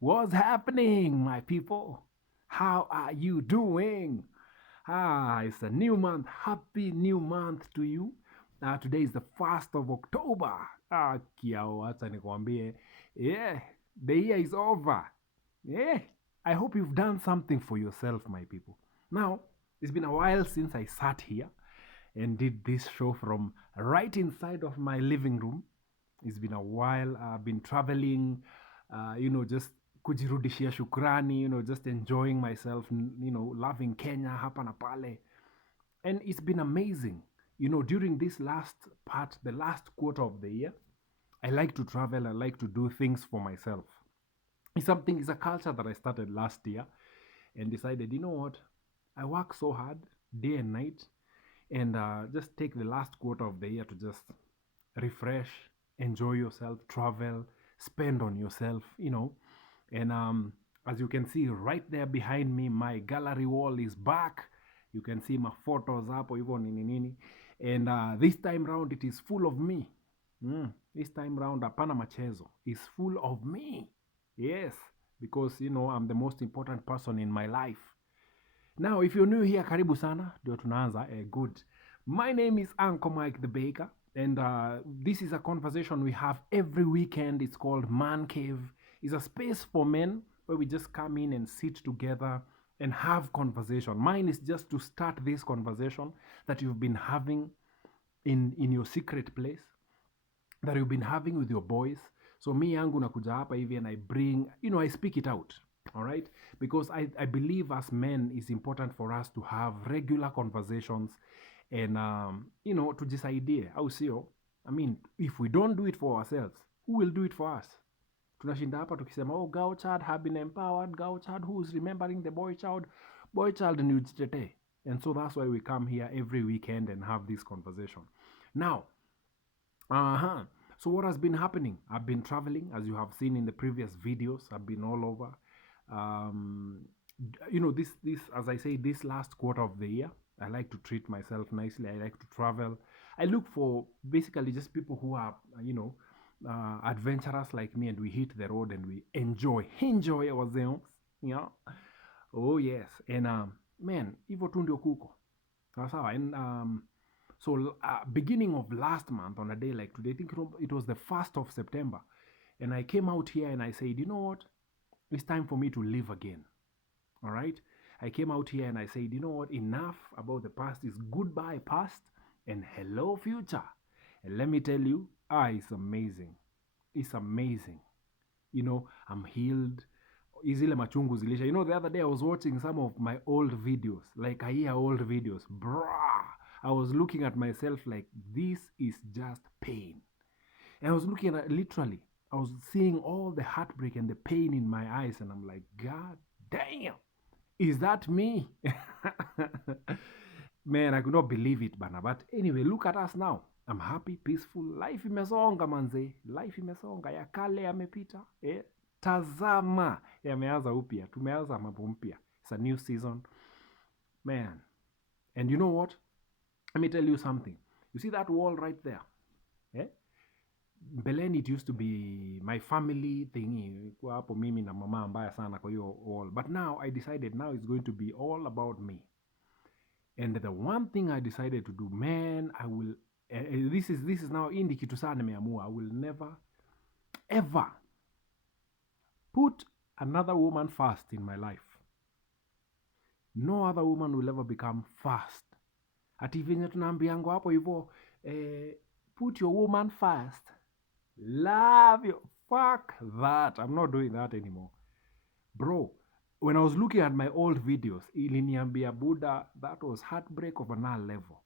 What's happening, my people? How are you doing? It's a new month. Happy new month to you. Today is the 1st of October. Kiao, acha nikwambie. Yeah, the year is over. Yeah, I hope you've done something for yourself, my people. Now, it's been a while since I sat here and did this show from right inside of my living room. It's been a while. I've been traveling, just kujirudishia shukrani, just enjoying myself, loving Kenya hapa na pale. And it's been amazing. During this last part, the last quarter of the year, I like to travel. I like to do things for myself. It's a culture that I started last year and decided, you know what? I work so hard day and night and just take the last quarter of the year to just refresh, enjoy yourself, travel, spend on yourself, And as you can see right there behind me, my gallery wall is back. You can see my photos hapo hivyo nini nini. And this time round it is full of me. This time round hapana machezo. Is full of me. Yes, because I'm the most important person in my life. Now, if you're new here, karibu sana, ndio tunaanza. Good. My name is Uncle Mike the Baker, and this is a conversation we have every weekend. It's called Man Cave. It's a space for men where we just come in and sit together and have conversation. Mine is just to start this conversation that you've been having in your secret place, that you've been having with your boys. So me yangu nakuja hapa hivi and I bring, I speak it out. All right? Because I believe as men it's important for us to have regular conversations and, tujisaidie, au sio? I mean, if we don't do it for ourselves, who will do it for us? Tunashinda hapa tukisema, oh, girl child have been empowered, girl child who's remembering the boy child ni ujitetee. And so that's why we come here every weekend and have this conversation. Now, uh-huh. So what has been happening? I've been traveling, as you have seen in the previous videos. I've been all over. Um, this as I say, this last quarter of the year, I like to treat myself nicely. I like to travel. I look for basically just people who are, adventurous like me, and we hit the road and we enjoy ourselves. Yeah. Oh yes, and man, hivyo tu ndio kuko sawa sawa. And so, beginning of last month on a day like today, I think it was the 1st of September, and I came out here and I said, you know what? It's time for me to live again. All right? I came out here and I said, you know what? Enough about the past is goodbye, past, and hello, future. And let me tell you, it's amazing. It's amazing. I'm healed. Izile machungu zilisha. The other day I was watching some of my old videos, like a year old videos. Bruh. I was looking at myself like this is just pain. And I was looking at literally, I was seeing all the heartbreak and the pain in my eyes, and I'm like, God damn, is that me? Man, I could not believe it, bana. But anyway, look at us now. I'm happy, peaceful. Life imesonga manze. Life imesonga. Ya kale yamepita. Tazama yameanza upya. Tumeanza mambo mpya. It's a new season. Man. And you know what? Let me tell you something. You see that wall right there? Eh? Mbeleni it used to be my family thingy. Kwa hapo mimi na mama mbaya sana kwa hiyo wall. But now I decided now it's going to be all about me. And the one thing I decided to do, man, I will this is now indi kitu sana nimeamua. I will never ever put another woman first in my life. No other woman will ever become first. Ati venye tunaambiango hapo hivyo, put your woman first. Love you. Fuck that. I'm not doing that anymore. Bro, when I was looking at my old videos, iliniambia Buddha, that was heartbreak of another level.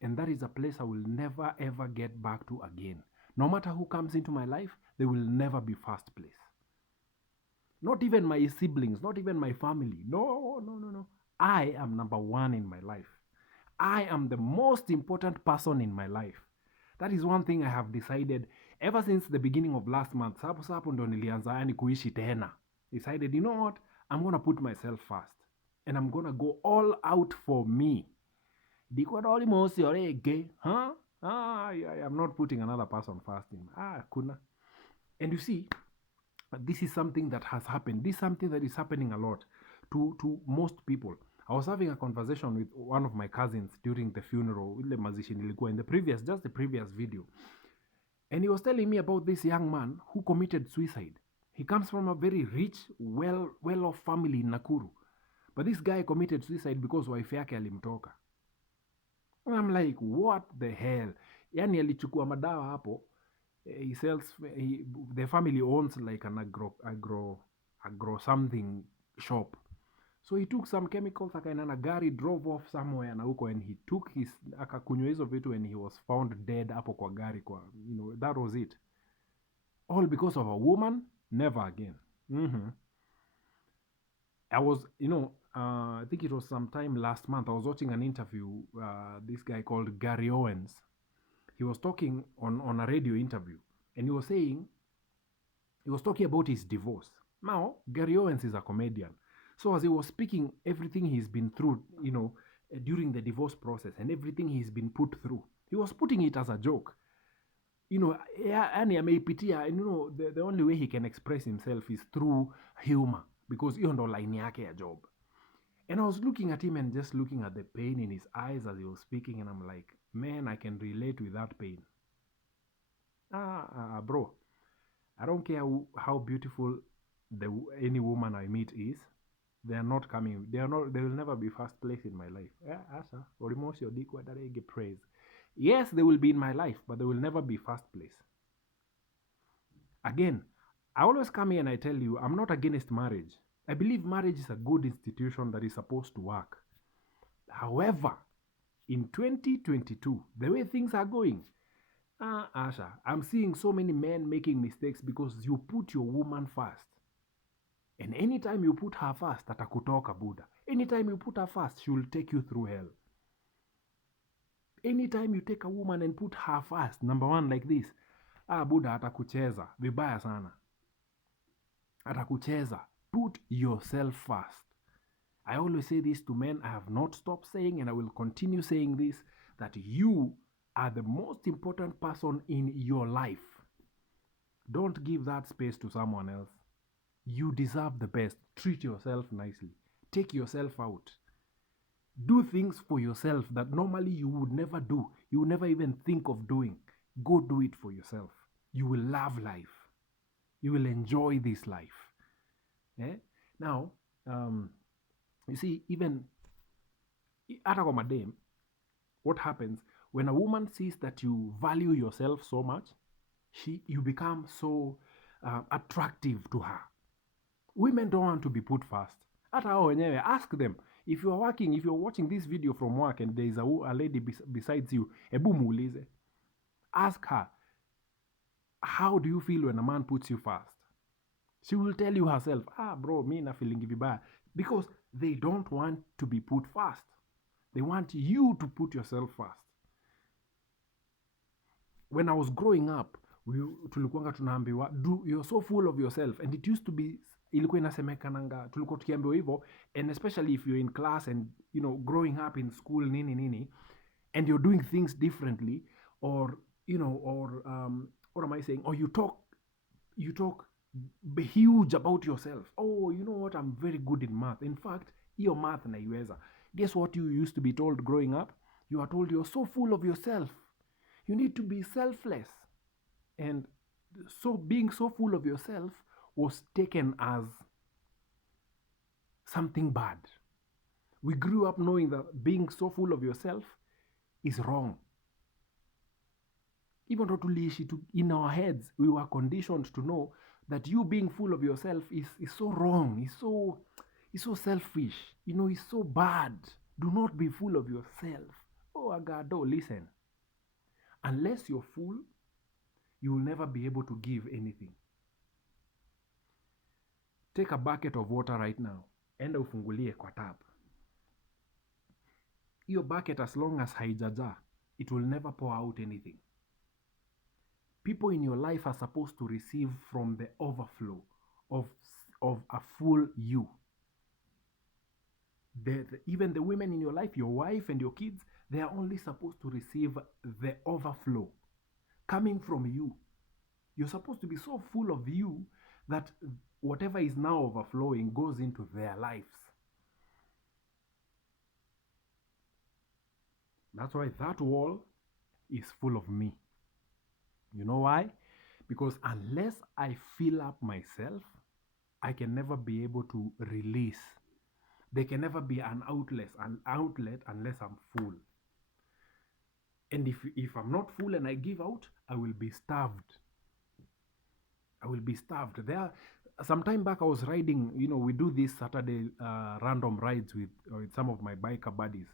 And that is a place I will never ever get back to again. No matter who comes into my life, they will never be first place. Not even my siblings, not even my family. No, no, no, no. I am number one in my life. I am the most important person in my life. That is one thing I have decided ever since the beginning of last month. Sapo ndo nilianza yani kuishi tena. Decided, you know what? I'm going to put myself first. And I'm going to go all out for me. Huh? I'm not putting another person first in. Kuna. And you see, But this is something that has happened. This is something that is happening a lot to most people. I was having a conversation with one of my cousins during the funeral, ile mazishi nilikuwa in the previous video. And he was telling me about this young man who committed suicide. He comes from a very rich, well-off family in Nakuru. But this guy committed suicide because wife yake alimtoka. And I'm like, what the hell? Yani alichukua madawa hapo. He sells, the family owns like an agro something shop. So he took some chemicals akaenda na gari, drove off somewhere na huko, and he took his, akakunywa hizo vitu, and he was found dead hapo kwa gari kwa, that was it. All because of a woman? Never again. I was, I think it was sometime last month, I was watching an interview, this guy called Gary Owens. He was talking on a radio interview, and he was talking about his divorce. Now, Gary Owens is a comedian. So as he was speaking, everything he's been through, during the divorce process and everything he's been put through, he was putting it as a joke. Yani ameipitia, the only way he can express himself is through humor, because hiyo ndo line yake ya job. And I was looking at him and just looking at the pain in his eyes as he was speaking, and I'm like, man, I can relate with that pain. Bro, I don't care how beautiful any woman I meet is. They are not coming. They will never be first place in my life. Asa, orimos your dick wadarege praise. Yes, they will be in my life, but they will never be first place. Again, I always come here and I tell you, I'm not against marriage. I believe marriage is a good institution that is supposed to work. However, in 2022, the way things are going, Asha, I'm seeing so many men making mistakes because you put your woman first. And anytime you put her first, atakutoka Buddha. Anytime you put her first, she will take you through hell. Anytime you take a woman and put her first, number one like this, Buddha atakucheza, vibaya sana. Atakucheza. Put yourself first. I always say this to men. I have not stopped saying, and I will continue saying this, that you are the most important person in your life. Don't give that space to someone else. You deserve the best. Treat yourself nicely. Take yourself out. Do things for yourself that normally you would never do. You would never even think of doing. Go do it for yourself. You will love life. You will enjoy this life. Now, you see, even hata kwa madem, what happens when a woman sees that you value yourself so much, you become so attractive to her. Women don't want to be put first. Hata hao wenyewe, ask them. If you're watching this video from work and there is a lady besides you, ebu muulize. Ask her, how do you feel when a man puts you first? She will tell you herself, bro, me na feeling vibaya. Because they don't want to be put first. They want you to put yourself first. When I was growing up, tulikuanga tunaambiwa, you're so full of yourself. And it used to be, ilikuwa inasemekananga, tulikuwa tukiambiwa hivyo, and especially if you're in class and, growing up in school, nini, and you're doing things differently, or, what am I saying? Or you talk huge about yourself. Oh, you know what? I'm very good in math. In fact, your math naiweza. Guess what you used to be told growing up? You are told you're so full of yourself. You need to be selfless. And so being so full of yourself was taken as something bad. We grew up knowing that being so full of yourself is wrong. Even though in our heads, we were conditioned to know that you being full of yourself is so wrong, is so selfish, is so bad. Do not be full of yourself. Oh, Agado, listen. Unless you're full, you will never be able to give anything. Take a bucket of water right now. Enda ufungulie kwa tap. Your bucket, as long as haijaja, it will never pour out anything. People in your life are supposed to receive from the overflow of a full you. Even the women in your life, your wife and your kids, they are only supposed to receive the overflow coming from you. You're supposed to be so full of you that whatever is now overflowing goes into their lives. That's why that wall is full of me. You know why? Because unless I fill up myself, I can never be able to release. There can never be an outlet unless I'm full. And if I'm not full and I give out, I will be starved. I will be starved. There, some time back, I was riding. We do these Saturday random rides with some of my biker buddies.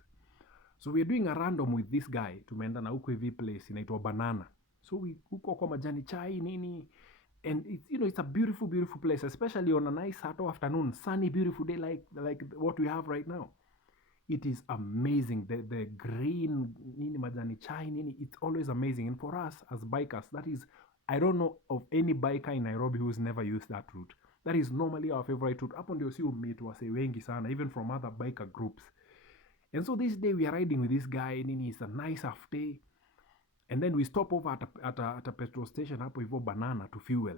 So we are doing a random with this guy. Tumeenda na huko hivi place inaitwa Banana. So we huko kwa majani chai nini, and it's a beautiful beautiful place, especially on a nice Saturday afternoon, sunny beautiful day like what we have right now. It is amazing. The green nini majani chai nini, it's always amazing. And for us as bikers, that is, I don't know of any biker in Nairobi who's never used that route. That is normally our favorite route. Hapo ndio si meet wase wengi sana, even from other biker groups. And so this day we are riding with this guy nini, it's a nice half day. And then we stop over at a petrol station hapo hivyo Banana to fuel.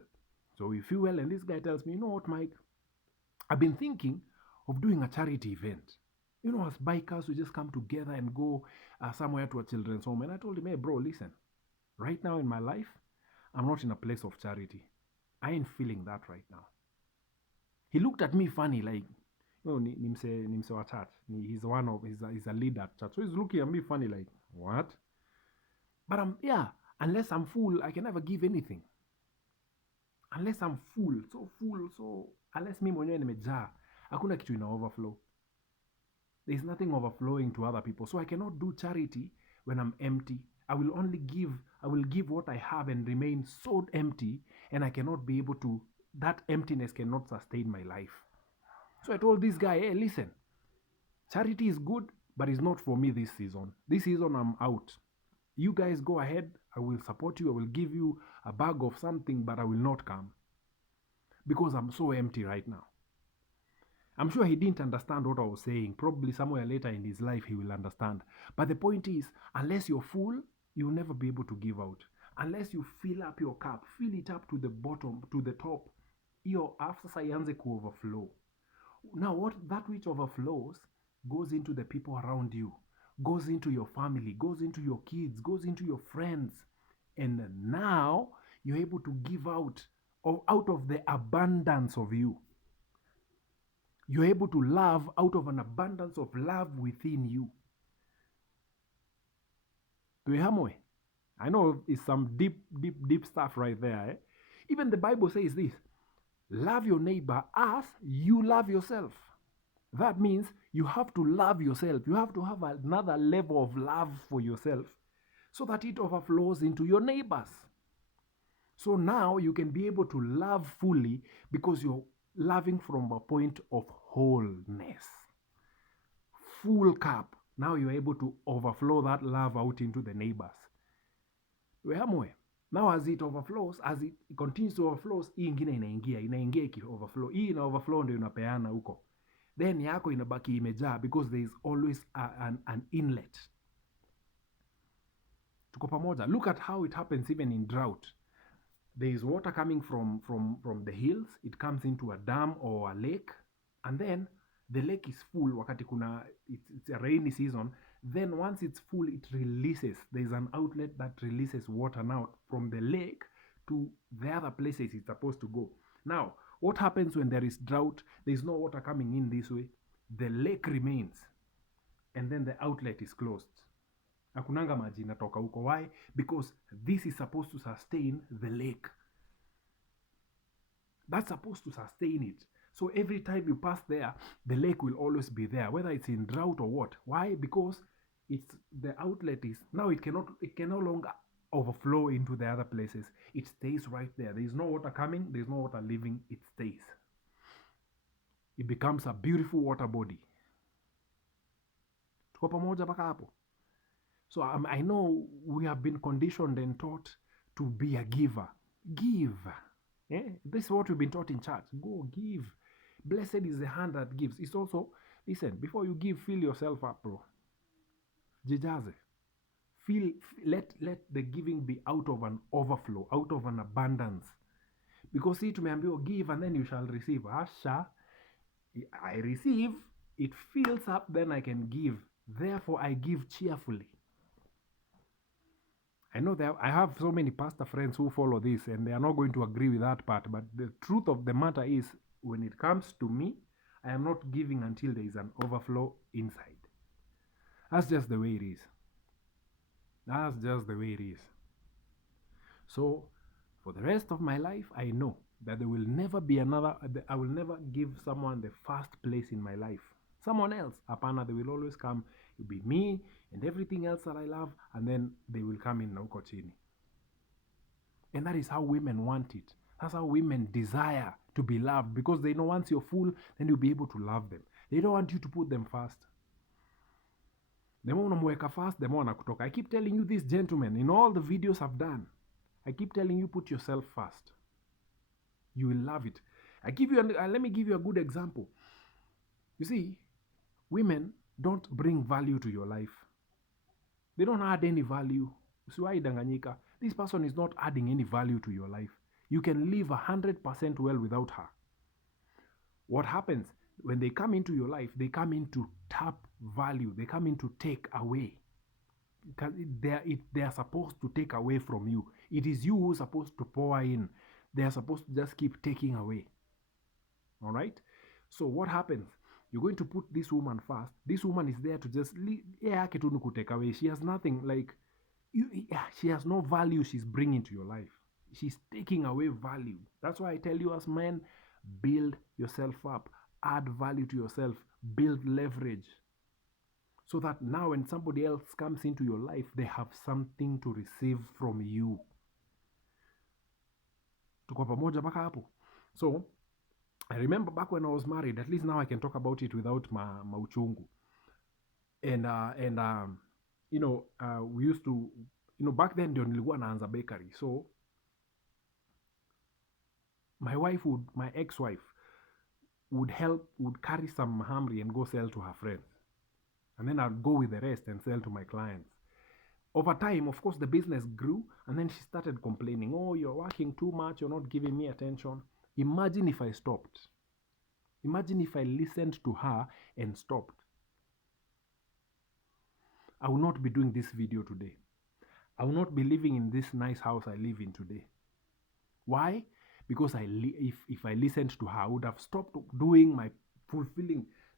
So we fuel, and this guy tells me, you know what, Mike, I've been thinking of doing a charity event. As bikers, we just come together and go somewhere to a children's home. And I told him, hey, bro, listen, right now in my life, I'm not in a place of charity. I ain't feeling that right now. He looked at me funny, like, nimse wa church. He's a leader at church. So he's looking at me funny, like, what? But unless I'm full, I can never give anything. Unless I'm full, so unless me mwenyewe nimejaa, hakuna kitu ina overflow. There's nothing overflowing to other people. So I cannot do charity when I'm empty. I will give what I have and remain so empty, and I cannot be able to, that emptiness cannot sustain my life. So I told this guy, hey, listen, charity is good, but it's not for me this season. This season I'm out. You guys go ahead. I will support you. I will give you a bag of something, but I will not come because I'm so empty right now. I'm sure he didn't understand what I was saying. Probably somewhere later in his life he will understand. But the point is, unless you're full, you'll never be able to give out. Unless you fill up your cup, fill it up to the bottom, to the top, your after ianze ku overflow. Now, what that which overflows goes into the people around you, goes into your family, goes into your kids, goes into your friends. And now you're able to give out of the abundance of you. You're able to love out of an abundance of love within you. I know it's some deep, deep, deep stuff right there. Eh? Even the Bible says this: love your neighbor as you love yourself. That means you have to love yourself. You have to have another level of love for yourself so that it overflows into your neighbors. So now you can be able to love fully because you're loving from a point of wholeness. Full cup. Now you're able to overflow that love out into the neighbors. Now as it overflows, as it continues to overflow, hii ingine inaingia iki-overflow. Hii ina-overflow ndio inapeana huko. Then yako inabaki imejaa because there is always an inlet. Tuko pamoja. Look at how it happens even in drought. There is water coming from the hills. It comes into a dam or a lake, and then the lake is full wakati it's a rainy season. Then once it's full, it releases. There's an outlet that releases water now from the lake to the other places it's supposed to go. Now, what happens when there is drought? There's no water coming in this way. The lake remains, and then the outlet is closed. Hakunanga maji inatoka huko. Why? Because this is supposed to sustain the lake. That's supposed to sustain it. So every time you pass there, the lake will always be there, whether it's in drought or what. Why? Because the outlet is now it can no longer overflow into the other places. It stays right there. There is no water coming, there is no water leaving, it stays. It becomes a beautiful water body. Tuko pamoja mpaka hapo? So I know we have been conditioned and taught to be a giver. Give. This is what we've been taught in church. Go give. Blessed is the hand that gives. It's also, listen, before you give, fill yourself up, bro. Jijaze. Let the giving be out of an overflow, out of an abundance. Because see tumeambiwa give and then you shall receive. Asha, I receive, it fills up, then I can give. Therefore I give cheerfully. I know that I have so many pastor friends who follow this and they are not going to agree with that part, but the truth of the matter is, when it comes to me, I am not giving until there is an overflow inside. That's just the way it is. That's just the way it is. So for the rest of my life, I know that there will never be I will never give someone the first place in my life. Someone else, apana, they will always come. It will be me and everything else that I love, and then they will come in na uko chini. And that is how women want it. That's how women desire to be loved, because they know once you're full, then you'll be able to love them. They don't want you to put them first. The more unamweka first, the more anakutoka. I keep telling you this, gentlemen, in all the videos I've done, I keep telling you, put yourself first. You will love it. Let me give you a good example. You see, women don't bring value to your life. They don't add any value. Usiwahi danganyika. This person is not adding any value to your life. You can live 100% well without her. What happens when they come into your life? They come in to tap value. They come in to take away. They are supposed to take away from you. It is you who's supposed to pour in. They are supposed to just keep taking away. All right? So what happens? You're going to put this woman first. This woman is there to just take away. She has nothing, like she has no value she's bringing to your life. She's taking away value. That's why I tell you, as men, build yourself up, add value to yourself, build leverage, so that now when somebody else comes into your life, they have something to receive from you. Tuko pamoja mpaka hapo? So I remember back when I was married, at least now I can talk about it without mauchungu. And we used to, back then ndio nilikuwa naanza bakery. So my ex-wife would carry some mahamri and go sell to her friends. And then I'd go with the rest and sell to my clients. Over time, of course, the business grew, and then she started complaining, oh, you're working too much, you're not giving me attention. Imagine if I stopped. Imagine if I listened to her and stopped. I will not be doing this video today. I will not be living in this nice house I live in today. Why? Because if I listened to her, I would have stopped doing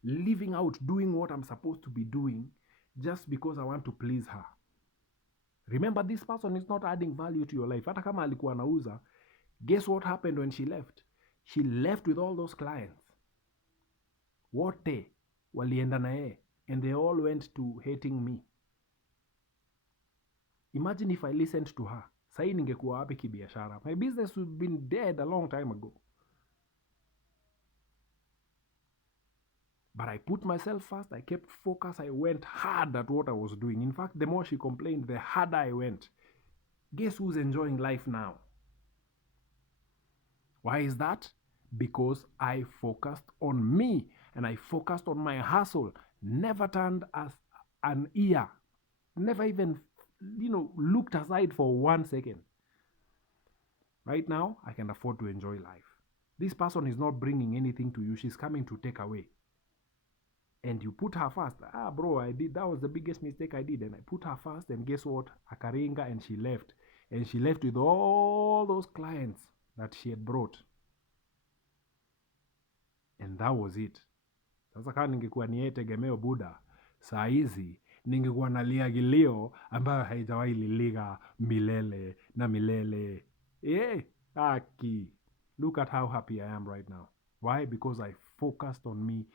living out, doing what I'm supposed to be doing, just because I want to please her. Remember, this person is not adding value to your life. Hata kama alikuwa anauza, guess what happened when she left? She left with all those clients. Wote walienda na yeye, and they all went to hating me. Imagine if I listened to her. Sahi ningekuwa wapi kibiashara? My business would have been dead a long time ago. But I put myself first. I kept focus. I went hard at what I was doing. In fact, the more she complained, the harder I went. Guess who's enjoying life now? Why is that? Because I focused on me and I focused on my hustle. Never turned as an ear. Never even, looked aside for 1 second. Right now, I can afford to enjoy life. This person is not bringing anything to you. She's coming to take away. And you put her first. Bro, that was the biggest mistake I did. And I put her first, and guess what? Akaringa, and she left. And she left with all those clients that she had brought. And that was it. Sasa kama ningekuwa niye tegemeo Buddha, saa hizi ningekuwa nalia gilio ambayo haijawahi liliga milele na milele. Aki. Look at how happy I am right now. Why? Because I focused on me.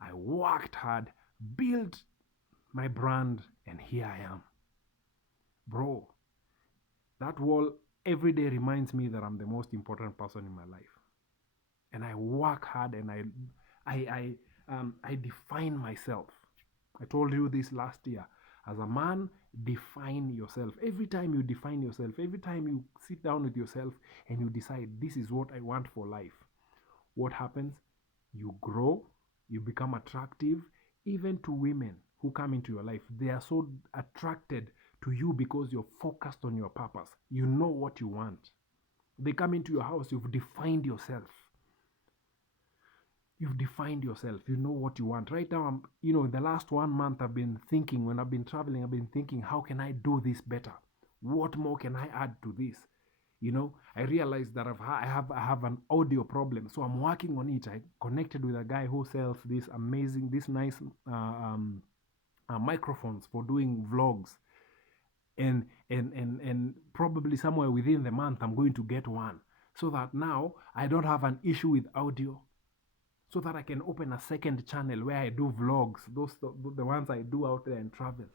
I worked hard, built my brand, and here I am. Bro, that wall every day reminds me that I'm the most important person in my life. And I work hard, and I define myself. I told you this last year. As a man, define yourself. Every time you define yourself, every time you sit down with yourself and you decide, this is what I want for life, what happens? You grow, you become attractive, even to women who come into your life. They are so attracted to you because you're focused on your purpose. You know what you want. They come into your house, you've defined yourself. You've defined yourself. You know what you want. Right now, in the last 1 month, I've been thinking, when I've been traveling, I've been thinking, how can I do this better? What more can I add to this? I realized that I have an audio problem, so I'm working on it. I connected with a guy who sells this nice microphones for doing vlogs, and probably somewhere within the month I'm going to get one, so that now I don't have an issue with audio, so that I can open a second channel where I do vlogs, the ones I do out there and travel.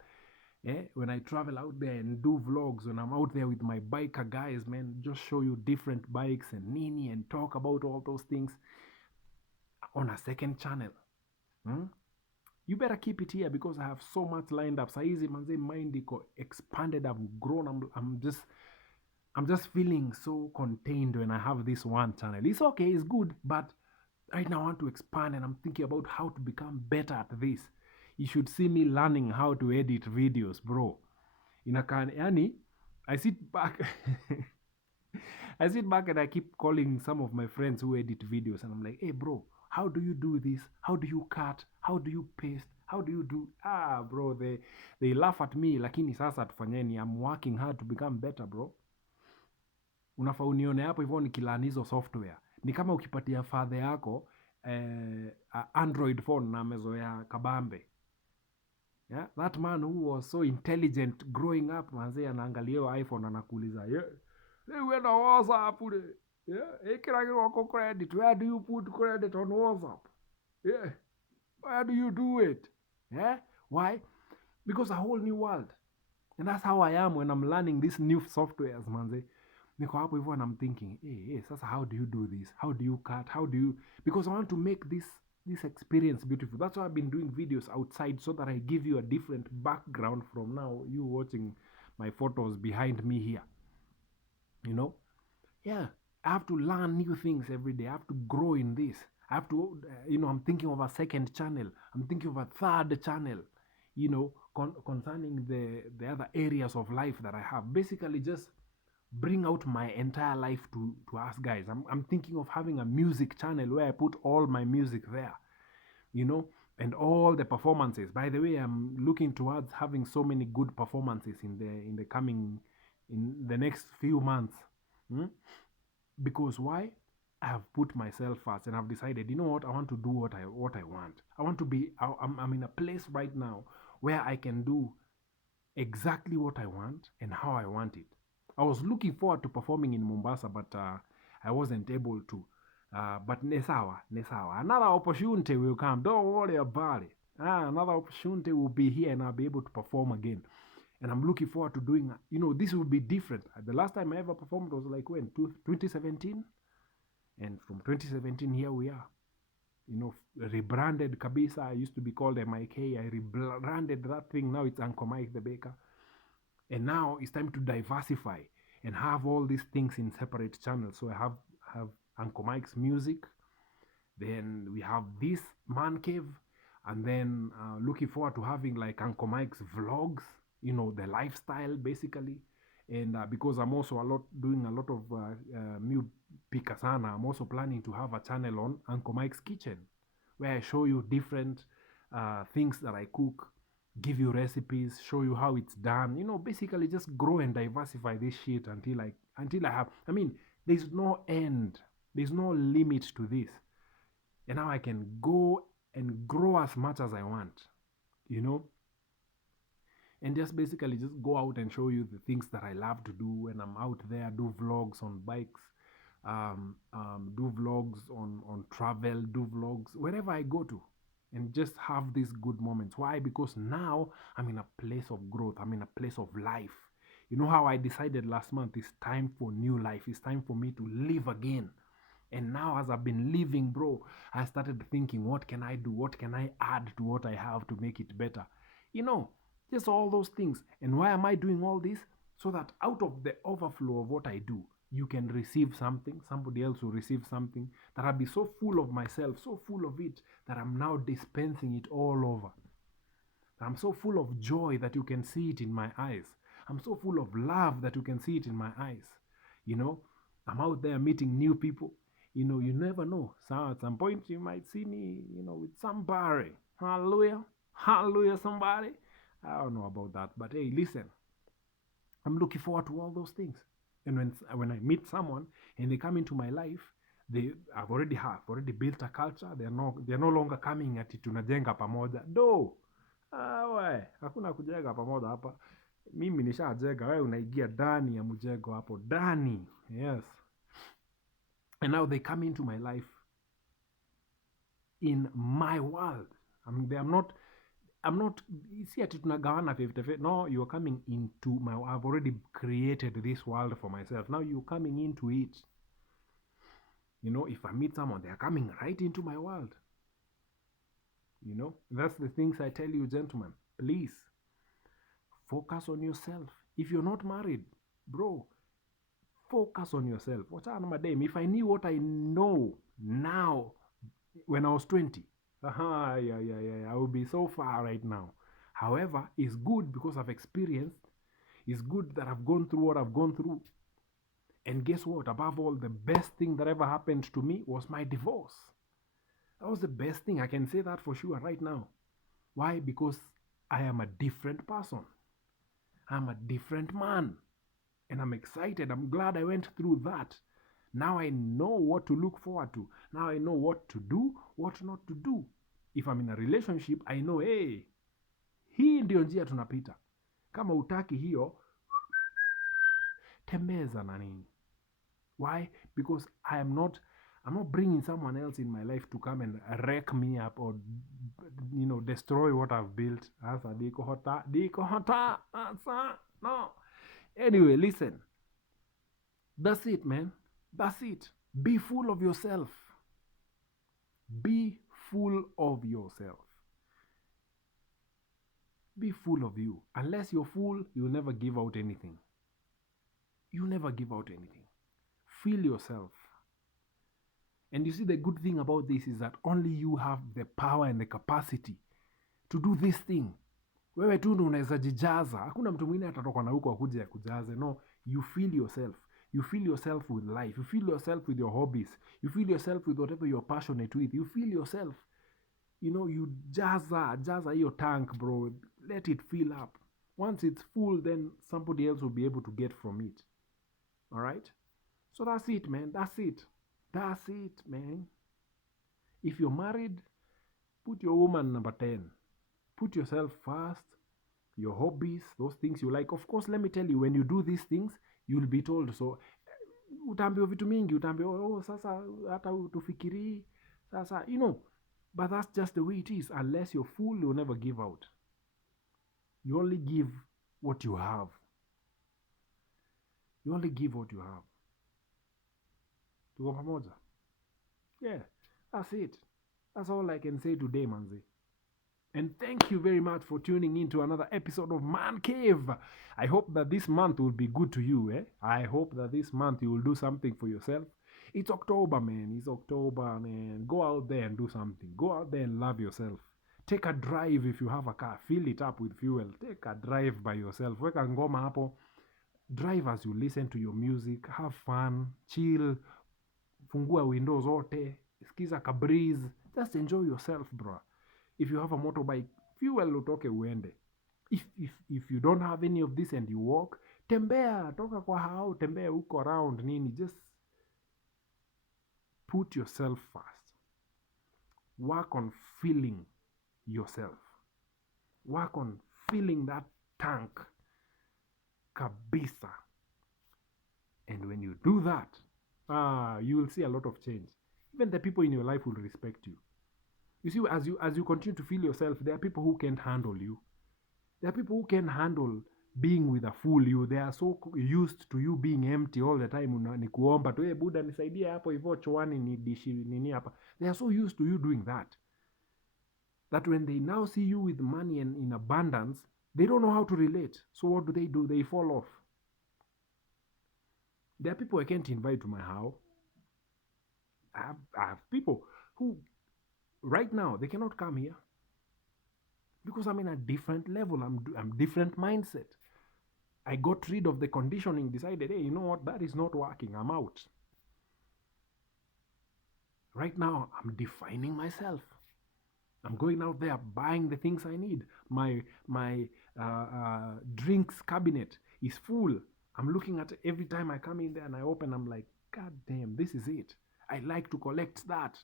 When I travel out there and do vlogs, when I'm out there with my biker guys, man, just show you different bikes and nini and talk about all those things on a second channel. Hmm? You better keep it here because I have so much lined up. Saizi manze mind iko expanded. I've grown. I'm just feeling so contained when I have this one channel. It's okay, it's good, but right now I want to expand, and I'm thinking about how to become better at this. You should see me learning how to edit videos, bro. Inakaa yani, I sit back I sit back and I keep calling some of my friends who edit videos, and I'm like, hey bro, how do you do this? How do you cut? How do you paste? How do you do? Bro, they laugh at me, lakini sasa tufanyeni. I'm working hard to become better, bro. Unafaa unione hapo hivyo nikilani hizo software. Ni kama ukipatia father yako Android phone na amezoea kabambe. Yeah? That man who was so intelligent growing up, manze anaangalia hiyo iPhone anakuuliza, yeah, hey, we na WhatsApp ule. Yeah, hey, kila kitu wako credit. Where do you put credit on WhatsApp? Yeah. Where do you do it? Yeah? Why? Because a whole new world. And that's how I am when I'm learning these new softwares, manze. Niko hapo hivyo and I'm thinking, hey, sasa how do you do this? How do you cut? How do you... Because I want to make this experience beautiful. That's why I've been doing videos outside, so that I give you a different background from now you watching my photos behind me here. Yeah, I have to learn new things every day. I have to grow in this. I have to, I'm thinking of a second channel. I'm thinking of a third channel, concerning the other areas of life that I have. Basically, just bring out my entire life to us guys. I'm thinking of having a music channel where I put all my music there, and all the performances. By the way, I'm looking towards having so many good performances in the next few months. Because why? I have put myself first, and I've decided, you know what, I want to do what I want. I want to be... I'm in a place right now where I can do exactly what I want and how I want it. I was looking forward to performing in Mombasa, but I wasn't able to. But nesawa. Another opportunity will come. Don't worry about it. Another opportunity will be here, and I'll be able to perform again. And I'm looking forward to doing, this will be different. The last time I ever performed was like when? 2017? And from 2017, here we are. Rebranded kabisa. I used to be called MIK. I rebranded that thing. Now it's Uncle Mike the Baker. And now it's time to diversify and have all these things in separate channels. So I have Uncle Mike's music. Then we have this man cave. And then looking forward to having like Uncle Mike's vlogs, the lifestyle basically. And because I'm also doing a lot of new pikasana, I'm also planning to have a channel on Uncle Mike's Kitchen, where I show you different things that I cook, give you recipes, show you how it's done. Basically just grow and diversify this shit until I have... there's no end. There's no limit to this. And now I can go and grow as much as I want, and just basically just go out and show you the things that I love to do when I'm out there. Do vlogs on bikes, do vlogs on travel, do vlogs wherever I go to, and just have these good moments. Why? Because now I'm in a place of growth. I'm in a place of life. You know how I decided last month? It's time for new life. It's time for me to live again. And now, as I've been living, bro, I started thinking, what can I do? What can I add to what I have to make it better? Just all those things. And why am I doing all this? So that out of the overflow of what I do, you can receive something, somebody else will receive something, that I'll be so full of myself, so full of it, that I'm now dispensing it all over. I'm so full of joy that you can see it in my eyes. I'm so full of love that you can see it in my eyes. I'm out there meeting new people. You never know. So at some point you might see me, with somebody. Hallelujah. Hallelujah, somebody. I don't know about that. But hey, listen, I'm looking forward to all those things. And when I meet someone and they come into my life, I've already built a culture. They're no longer coming ati tunajenga pamoja. No. Hakuna kujenga pamoja hapa. Mimi nishajenga, wewe unaingia ndani ya mjengo hapo ndani. Yes. And now they come into my life in my world. I'm not see ati tunagawana 50-50. No, you're coming into I've already created this world for myself. Now you're coming into it. If I meet someone, they're coming right into my world. That's the things I tell you, gentlemen. Please focus on yourself. If you're not married, bro, focus on yourself. If I knew what I know now when I was 20, I would be so far right now. However, it's good because I've experienced. It's good that I've gone through what I've gone through. And guess what? Above all, the best thing that ever happened to me was my divorce. That was the best thing. I can say that for sure right now. Why? Because I am a different person. I'm a different man. And I'm excited. I'm glad I went through that. Now I know what to look forward to. Now I know what to do, what not to do. If I'm in a relationship, I know, hey, hii ndio njia tunapita. Kama utaki hiyo, tembeza na nini. Why? Because I'm not bringing someone else in my life to come and wreck me up or destroy what I've built. Asa diko hota. Asa no. Anyway, listen. That's it, man. That's it. Be full of yourself. Be full of yourself. Be full of you. Unless you're full, you'll never give out anything. You never give out anything. Feel yourself. And you see, the good thing about this is that only you have the power and the capacity to do this thing. Wewe tu unaweza jijaza. Hakuna mtu mwingine atatoka na huko akuje akujaze. No, you feel yourself. You feel yourself with life. You feel yourself with your hobbies. You feel yourself with whatever you're passionate with. You feel yourself. You jaza your tank, bro. Let it fill up. Once it's full, then somebody else will be able to get from it. All right? So that's it, man. That's it. That's it, man. If you're married, put your woman number 10. Put yourself first. Your hobbies, those things you like. Of course, let me tell you, when you do these things, you'll be told. So, utaambiwa vitu mingi. Utaambiwa, sasa hata tufikiri. Sasa, But that's just the way it is. Unless you're full, you'll never give out. You only give what you have. You only give what you have. Tuko pamoja? Yeah, that's it. That's all I can say today, manzi. And thank you very much for tuning in to another episode of Man Cave. I hope that this month will be good to you. I hope that this month you will do something for yourself. It's October, man. It's October, man. Go out there and do something. Go out there and love yourself. Take a drive if you have a car. Fill it up with fuel. Take a drive by yourself. Weka ngoma hapo. Drive as you listen to your music. Have fun. Chill. Fungua windows zote. Skiza ka breeze. Just enjoy yourself, bro. If you have a motorbike, fuel utoke uende. If you don't have any of this and you walk, tembea, toka kwa hao, tembea huko around nini. Just put yourself first. Work on feeling yourself. Work on filling that tank. Kabisa. And when you do that, you will see a lot of change. Even the people in your life will respect you. You see, as you continue to feel yourself, there are people who can't handle you. There are people who can handle being with a fool you. They are so used to you being empty all the time. Ni kuomba tu, Buddha nisaidie hapo hivyo chwani ni dishi nini hapa. They are so used to you doing that. That when they now see you with money and in abundance, they don't know how to relate. So what do? They fall off. There are people I can't invite to my house. I have people who right now they cannot come here because I'm in a different level. I'm different mindset. I got rid of the conditioning, decided, hey, you know what, that is not working, I'm out. Right now, I'm defining myself. I'm going out there buying the things I need. My drinks cabinet is full. I'm looking at it every time I come in there and I open. I'm like, God damn, this is it. I like to collect that.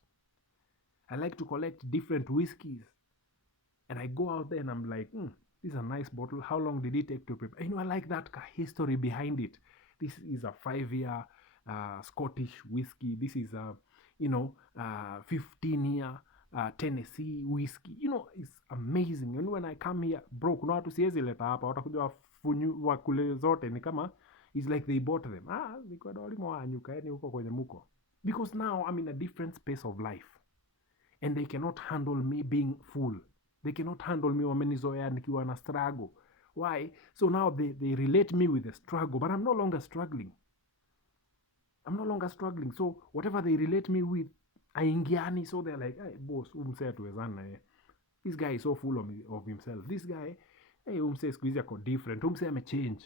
I like to collect different whiskeys. And I go out there and I'm like, this is a nice bottle. How long did it take to prepare? I like that history behind it. This is a 5 year Scottish whiskey. This is a 15 year Tennessee whiskey. It's amazing. When I come here, bro, kuna watu siwezi leta hapa, watakuja wakule zote, ni kama it's like they bought them. Nikwenda walimo wanyuka, yani huko kwenye muko. Because now I'm in a different space of life and they cannot handle me being full. They cannot handle me wamenizoea nikiwa na struggle. Why? So now they relate me with the struggle, but I'm no longer struggling. So whatever they relate me with, aingiani. So they're like, hey, boss, umse atuwezana naye. This guy is so full of himself. This guy, hey, umse siku hizi ako different. Umse amechange.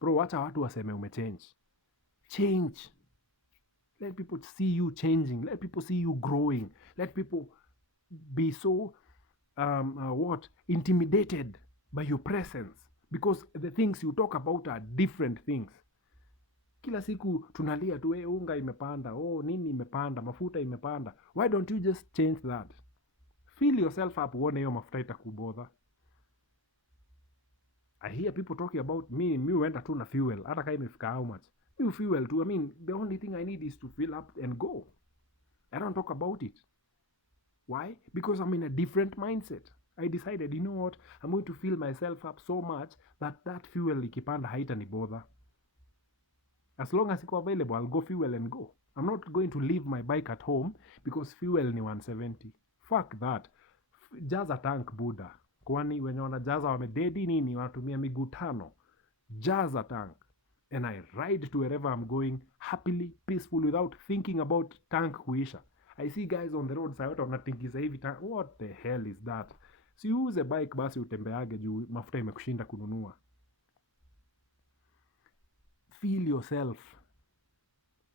Bro, wacha watu waseme umechange. Change. Let people see you changing. Let people see you growing. Let people be so intimidated by your presence, because the things you talk about are different things. Kila siku tunalia tu, unga imepanda, nini imepanda, mafuta imepanda. Why don't you just change that? Fill yourself up, uone hiyo mafuta itakubother. I hear people talking about me huenda tu na fuel, hata kama imefika how much. Me fuel too. The only thing I need is to fill up and go. I don't talk about it. Why? Because I'm in a different mindset. I decided, you know what, I'm going to fill myself up so much that fuel ikipanda haitani bother. As long as it's available, I'll go fuel and go. I'm not going to leave my bike at home because fuel ni 170. Fuck that. Jaza tank Buddha. Kwani wenye wanajaza wamededi nini, wanatumia miguu 5. Jaza tank. And I ride to wherever I'm going happily, peaceful, without thinking about tank kuisha. I see guys on the road, watu wanatingiza hivi tank. What the hell is that? Si use bike basi utembeage juu mafuta imekushinda kununua. Feel yourself.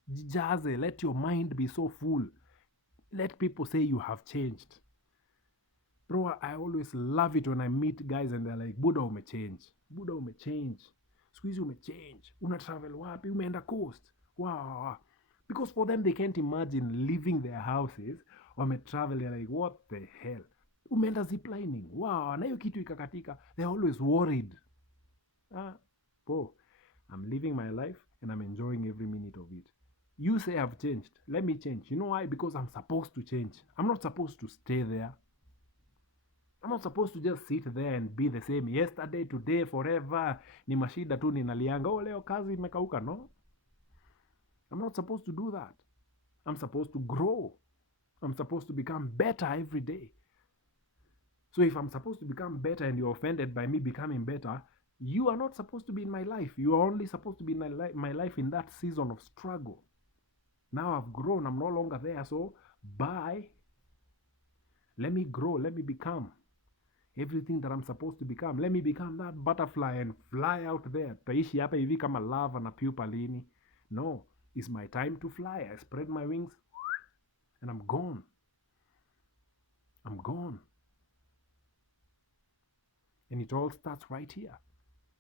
Jijaze. Let your mind be so full. Let people say you have changed. Bro, I always love it when I meet guys and they're like, Buddha umechange. Buddha umechange. Siku hizi umechange. Una travel wapi? Umeenda coast. Wow. Because for them, they can't imagine leaving their houses. Wametravel, they're like, what the hell? Umeenda ziplining. Wow. Na hiyo kitu ikakatika. They're always worried. Bro, I'm living my life and I'm enjoying every minute of it. You say I've changed. Let me change. You know why? Because I'm supposed to change. I'm not supposed to stay there. I'm not supposed to just sit there and be the same yesterday, today, forever. Ni mashida tu ninalianga. Leo kazi imekauka. No. I'm not supposed to do that. I'm supposed to grow. I'm supposed to become better every day. So if I'm supposed to become better and you're offended by me becoming better, you are not supposed to be in my life. You are only supposed to be in my life in that season of struggle. Now I've grown. I'm no longer there. So bye. Let me grow. Let me become everything that I'm supposed to become. Let me become that butterfly and fly out there. Taishi hapa hivi kama lava na pupa lini. No, it's my time to fly. I spread my wings and I'm gone. I'm gone. And it all starts right here.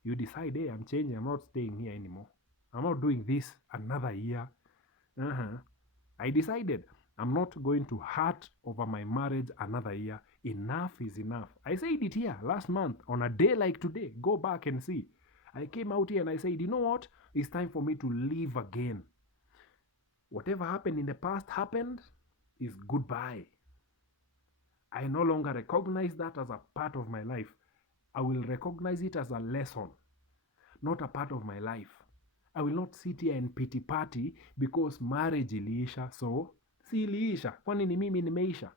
You decide, hey, I'm changing. I'm not staying here anymore. I'm not doing this another year. I decided I'm not going to hurt over my marriage another year. Enough is enough. I said it here last month on a day like today. Go back and see. I came out here and I said, you know what? It's time for me to live again. Whatever happened in the past happened is goodbye. I no longer recognize that as a part of my life. I will recognize it as a lesson, not a part of my life. I will not sit here and pity party because marriage iliisha. So, si iliisha. Kwani ni mimi nimeisha?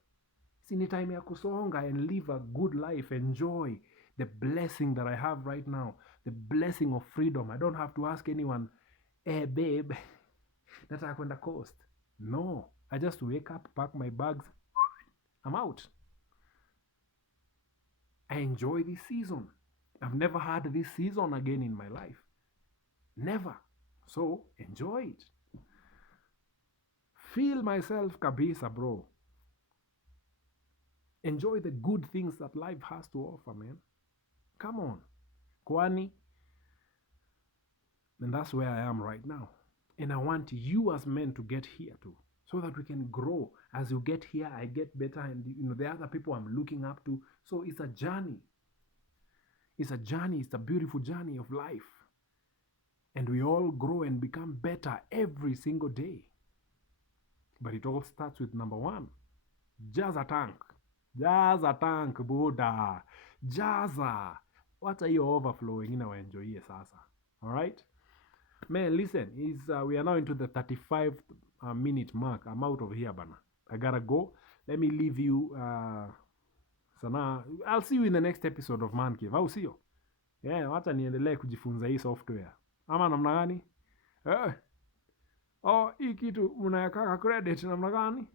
Si ni time ya kusonga and live a good life. Enjoy the blessing that I have right now. The blessing of freedom. I don't have to ask anyone, hey babe, nataka kwenda coast. No. I just wake up, pack my bags, I'm out. I enjoy this season. I've never had this season again in my life. Never. So enjoy it. Feel myself kabisa, bro. Enjoy the good things that life has to offer, man. Come on. Kwani? And that's where I am right now. And I want you as men to get here too, so that we can grow. As you get here, I get better, and the other people I'm looking up to. So it's a journey. It's a journey. It's a beautiful journey of life. And we all grow and become better every single day. But it all starts with number one. Jaza tank. Jaza tank, Buddha. Jaza. Wacha hiyo overflow wengine waenjoyie sasa. Alright? Man, listen, we are now into the 35th minute mark. I'm out of here, bana. I gotta go. Let me leave you. Sana, I'll see you in the next episode of Man Cave. Au sio? Yeah, wacha niendelee kujifunza hii software. Ama namna gani? Hii kitu unayakaka credit namna gani?